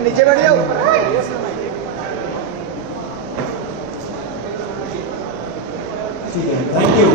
नीचे बैठ जाओ। ठीक है, थैंक यू।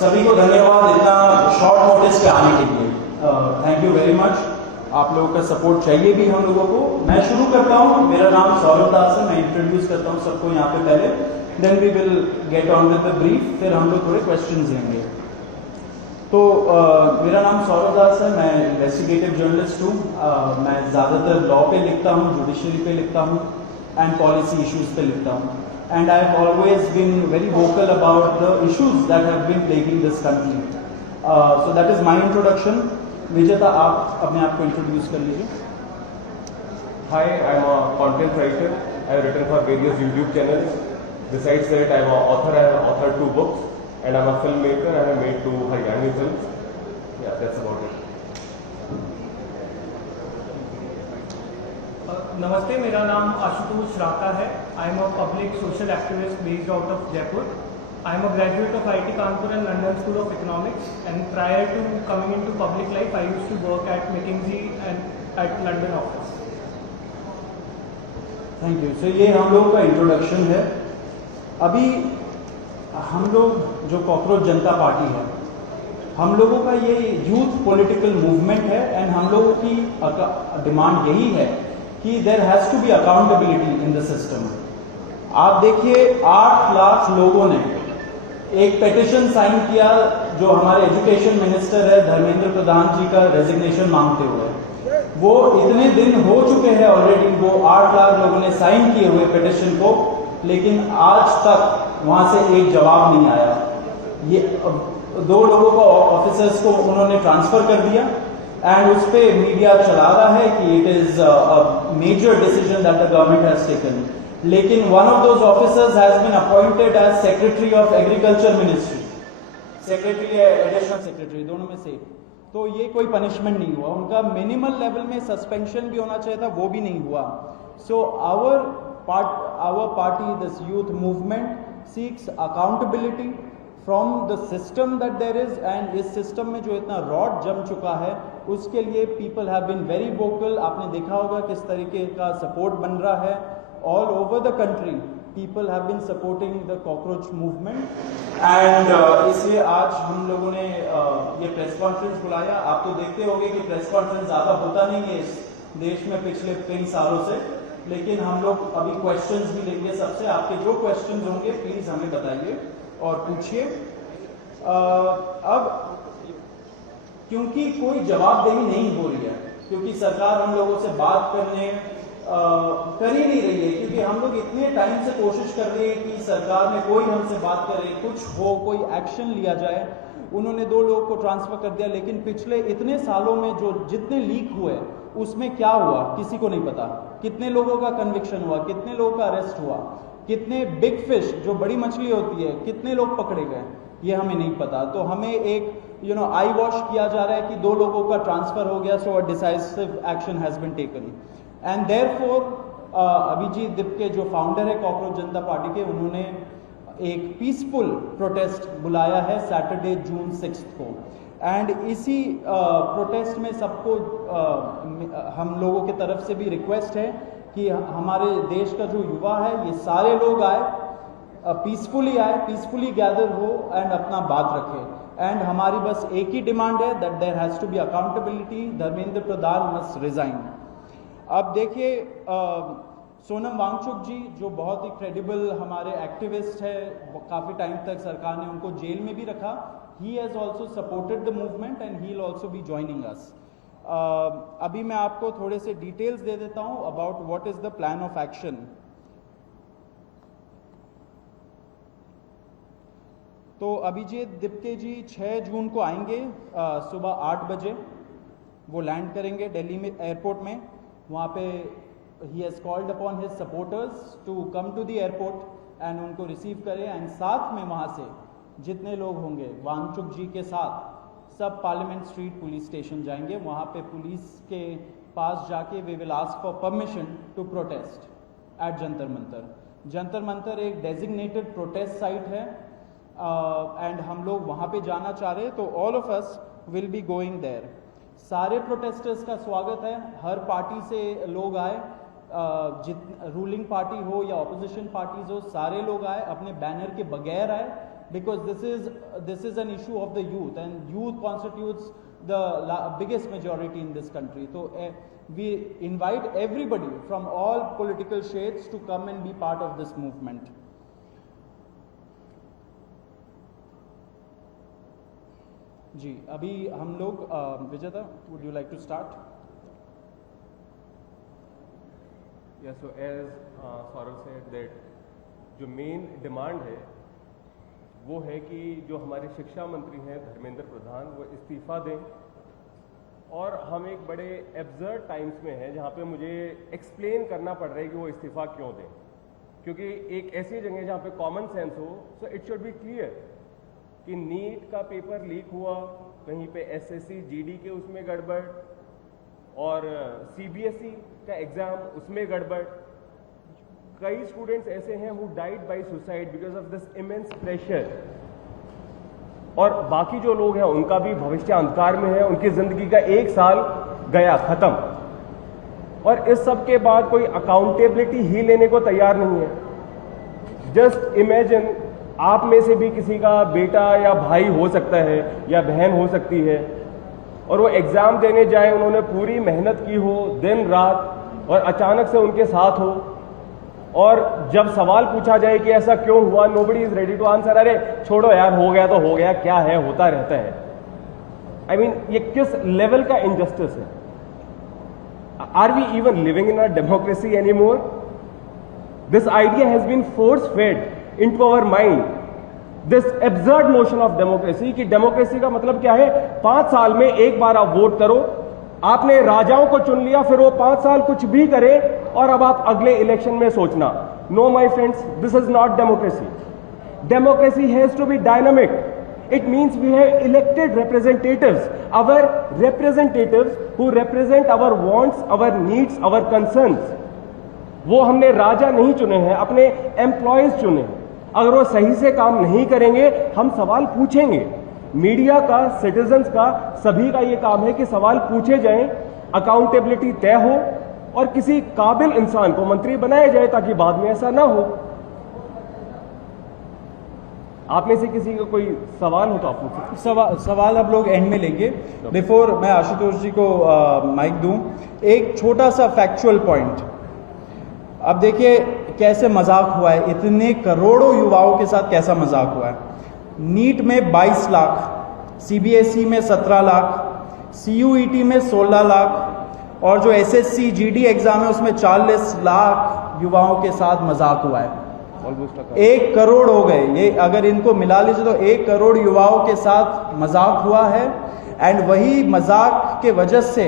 सभी को धन्यवाद इतना शॉर्ट नोटिस पे आने के लिए। Thank you very much. आप लोगों का सपोर्ट चाहिए भी हम लोगों को। मैं शुरू करता हूँ। मेरा नाम सौरभ दास है। मैं इंट्रोड्यूस करता हूँ सबको यहाँ पे पहले, then we will get on with the brief, फिर हम लोग थोड़े क्वेश्चंस लेंगे। तो मेरा नाम सौरभ दास है। मैं इन्वेस्टिगेटिव जर्नलिस्ट हूँ। मैं ज़्यादातर लॉ पे लिखता हूँ, जुडिशरी पे लिखता हूँ एंड पॉलिसी इश्यूज पे लिखता हूँ। And I have always been very vocal about the issues that have been plaguing this country. So that is my introduction. Vijeta, आप अपने आप को इंट्रोड्यूस कर लीजिए। Hi, I am a content writer. I have written for various YouTube channels. Besides that, I am an author. I have authored 2 books. And I am a filmmaker. I have made 2 Haryani films. Yeah, that's about it. नमस्ते, मेरा नाम आशुतोष राका है। I am a public social activist based out of Jaipur. I am a graduate of IIT Kanpur and London School of Economics, and prior to coming into public life I used to work at McKinsey and at London office. Thank you. So ये हम लोगों का introduction है। अभी हम लोग जो cockroach जनता party है, हम लोगों का ये यूथ पॉलिटिकल मूवमेंट है एंड हम लोगों की डिमांड यही है कि there has to be accountability in the system. आप देखिए 8 लाख लोगों ने एक पेटिशन साइन किया जो हमारे एजुकेशन मिनिस्टर है धर्मेंद्र प्रधान जी का रेजिग्नेशन मांगते हुए। वो इतने दिन हो चुके हैं ऑलरेडी, वो 8 लाख लोगों ने साइन किए हुए पेटिशन को, लेकिन आज तक वहां से एक जवाब नहीं आया। ये 2 लोगों को ऑफिसर्स को उन्होंने ट्रांसफर कर दिया एंड उस पर मीडिया चला रहा है कि it is a major decision that the government has taken. लेकिन one of those officers has been appointed as secretary of agriculture ministry, secretary या एडिशनल सेक्रेटरी, दोनों में से। तो ये कोई पनिशमेंट नहीं हुआ उनका। मिनिमल लेवल में सस्पेंशन भी होना चाहिए था, वो भी नहीं हुआ। So our party, this youth movement seeks accountability from the system that there is, and इस सिस्टम में जो इतना रॉड जम चुका है उसके लिए people have been very vocal। आपने देखा होगा किस तरीके का सपोर्ट बन रहा है all over the country। people have been supporting the cockroach movement and इसलिए आज हम लोगों ने ये प्रेस कॉन्फ्रेंस बुलाया। आप तो देखते होंगे कि प्रेस कॉन्फ्रेंस ज़्यादा होता नहीं है इस देश में पिछले कई सालों से, लेकिन हम लोग अभी क्वेश्चंस भी लेंगे सबसे। आपके जो क्वेश्चंस होंगे प्लीज हमें बताइए और पूछिए। अब क्योंकि कोई जवाबदेही नहीं हो रही है, क्योंकि सरकार हम लोगों से बात करने कर ही नहीं रही है, क्योंकि हम लोग इतने टाइम से कोशिश कर रहे हैं कि सरकार में कोई हमसे बात करे, कुछ हो, कोई एक्शन लिया जाए। उन्होंने 2 लोगों को ट्रांसफर कर दिया, लेकिन पिछले इतने सालों में जो जितने लीक हुए उसमें क्या हुआ किसी को नहीं पता। कितने लोगों का कन्विक्शन हुआ, कितने लोगों का अरेस्ट हुआ, कितने बिग फिश जो बड़ी मछली होती है कितने लोग पकड़े गए, ये हमें नहीं पता। तो हमें एक आई वॉश किया जा रहा है कि 2 लोगों का ट्रांसफर हो गया, so a decisive action has been taken. And therefore Abhijit Dipke जो फाउंडर है कॉकरोच जनता पार्टी के, उन्होंने एक पीसफुल प्रोटेस्ट बुलाया है सैटरडे जून 6 को। एंड इसी प्रोटेस्ट में सबको हम लोगों की तरफ से भी रिक्वेस्ट है कि हमारे देश का जो युवा है ये सारे लोग आए, पीसफुली आए, पीसफुली गैदर हो एंड अपना बात रखे। एंड हमारी बस एक ही डिमांड है that there has to be accountability, Dharmendra Pradhan must resign. अब देखिए सोनम वांगचुक जी जो बहुत ही क्रेडिबल हमारे एक्टिविस्ट है, काफ़ी टाइम तक सरकार ने उनको जेल में भी रखा। He has also supported the movement and he will also be joining us. अभी मैं आपको थोड़े से डिटेल्स दे देता हूँ about what is the plan of action. तो अभिजीत दिप्के जी 6 जून को आएंगे सुबह 8 बजे। वो लैंड करेंगे दिल्ली में एयरपोर्ट में। वहाँ पे ही has called upon his supporters to come to the airport and उनको रिसीव करें। एंड साथ में वहाँ से जितने लोग होंगे वांगचुक जी के साथ सब पार्लियामेंट स्ट्रीट पुलिस स्टेशन जाएंगे। वहाँ पे पुलिस के पास जाके we will ask for permission to protest at Jantar Mantar. Jantar Mantar एक डेजिग्नेटेड प्रोटेस्ट साइट है एंड हम लोग वहाँ पे जाना चाह रहे हैं, तो all of us will be going there. सारे प्रोटेस्टर्स का स्वागत है, हर पार्टी से लोग आए, रूलिंग पार्टी हो या ऑपोजिशन पार्टीज हो, सारे लोग आए, अपने बैनर के बगैर आए, because this is an issue of the youth and youth constitutes the biggest majority in this country. तो we invite everybody from all political shades to come and be part of this movement. जी अभी हम लोग Vijeta, would you like to start? Yeah, so as Saurav said that जो main demand है वो है कि जो हमारे शिक्षा मंत्री हैं धर्मेंद्र प्रधान वो इस्तीफा दें। और हम एक बड़े एब्सर्ड टाइम्स में हैं जहाँ पे मुझे एक्सप्लेन करना पड़ रहा है कि वो इस्तीफा क्यों दें, क्योंकि एक ऐसी जगह जहाँ पे कॉमन सेंस हो, so it should be clear कि नीट का पेपर लीक हुआ, कहीं पे एसएससी जीडी के उसमें गड़बड़ और सीबीएसई का एग्जाम उसमें गड़बड़। कई स्टूडेंट्स ऐसे हैं who died by suicide because of this immense pressure, और बाकी जो लोग हैं उनका भी भविष्य अंधकार में है, उनकी जिंदगी का 1 साल गया खत्म, और इस सब के बाद कोई अकाउंटेबिलिटी ही लेने को तैयार नहीं है। जस्ट इमेजिन आप में से भी किसी का बेटा या भाई हो सकता है या बहन हो सकती है, और वो एग्जाम देने जाए, उन्होंने पूरी मेहनत की हो दिन रात, और अचानक से उनके साथ हो, और जब सवाल पूछा जाए कि ऐसा क्यों हुआ, nobody is ready to answer. अरे छोड़ो यार, हो गया तो हो गया, क्या है, होता रहता है। आई मीन ये किस लेवल का इनजस्टिस है? Are we even living in a democracy any more? This idea has been force fed into our mind, this absurd notion of democracy कि डेमोक्रेसी का मतलब क्या है? 5 साल में एक बार आप वोट करो, आपने राजाओं को चुन लिया, फिर वो 5 साल कुछ भी करे और अब आप अगले इलेक्शन में सोचना। No my friends, this is not democracy. Democracy has to be dynamic. It means we have elected representatives, our representatives who represent our wants, our needs, our concerns। वो हमने राजा नहीं चुने हैं, अपने एम्प्लॉयज चुने हैं। अगर वो सही से काम नहीं करेंगे, हम सवाल पूछेंगे। मीडिया का, सिटीजन्स का, सभी का ये काम है कि सवाल पूछे जाएं, अकाउंटेबिलिटी तय हो और किसी काबिल इंसान को मंत्री बनाया जाए ताकि बाद में ऐसा ना हो। आप में से किसी का कोई सवाल हो तो आप पूछें। सवाल आप लोग एंड में लेंगे। बिफोर मैं आशुतोष जी को माइक दूं, एक छोटा सा फैक्चुअल पॉइंट। अब देखिए कैसे मजाक हुआ है, इतने करोड़ों युवाओं के साथ कैसा मजाक हुआ है। नीट में 22 लाख, सीबीएसई में 17 लाख, सीयूईटी में 16 लाख, और जो एसएससी जीडी एग्जाम है उसमें 40 लाख युवाओं के साथ मजाक हुआ है। 1 करोड़ हो गए ये, अगर इनको मिला लीजिए तो 1 करोड़ युवाओं के साथ मजाक हुआ है। एंड वही मजाक के वजह से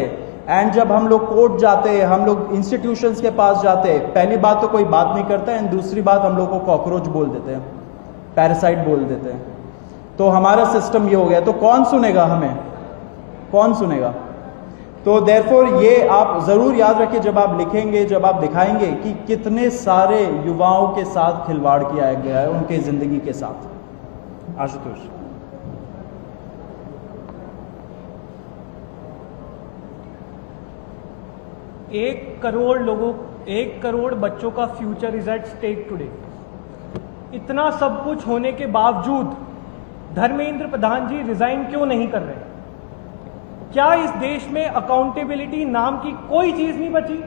एंड जब हम लोग कोर्ट जाते हैं, हम लोग इंस्टीट्यूशंस के पास जाते हैं, पहली बात तो कोई बात नहीं करता है, एंड दूसरी बात हम लोग को कॉकरोच बोल देते हैं, पैरासाइट बोल देते हैं। तो हमारा सिस्टम ये हो गया, तो कौन सुनेगा हमें, कौन सुनेगा? तो देयरफॉर ये आप जरूर याद रखिए जब आप लिखेंगे, जब आप दिखाएंगे कि कितने सारे युवाओं के साथ खिलवाड़ किया गया है उनके जिंदगी के साथ। आशुतोष। 1 करोड़ बच्चों का future is at stake today. इतना सब कुछ होने के बावजूद धर्मेंद्र प्रधान जी रिजाइन क्यों नहीं कर रहे? क्या इस देश में अकाउंटेबिलिटी नाम की कोई चीज नहीं बची?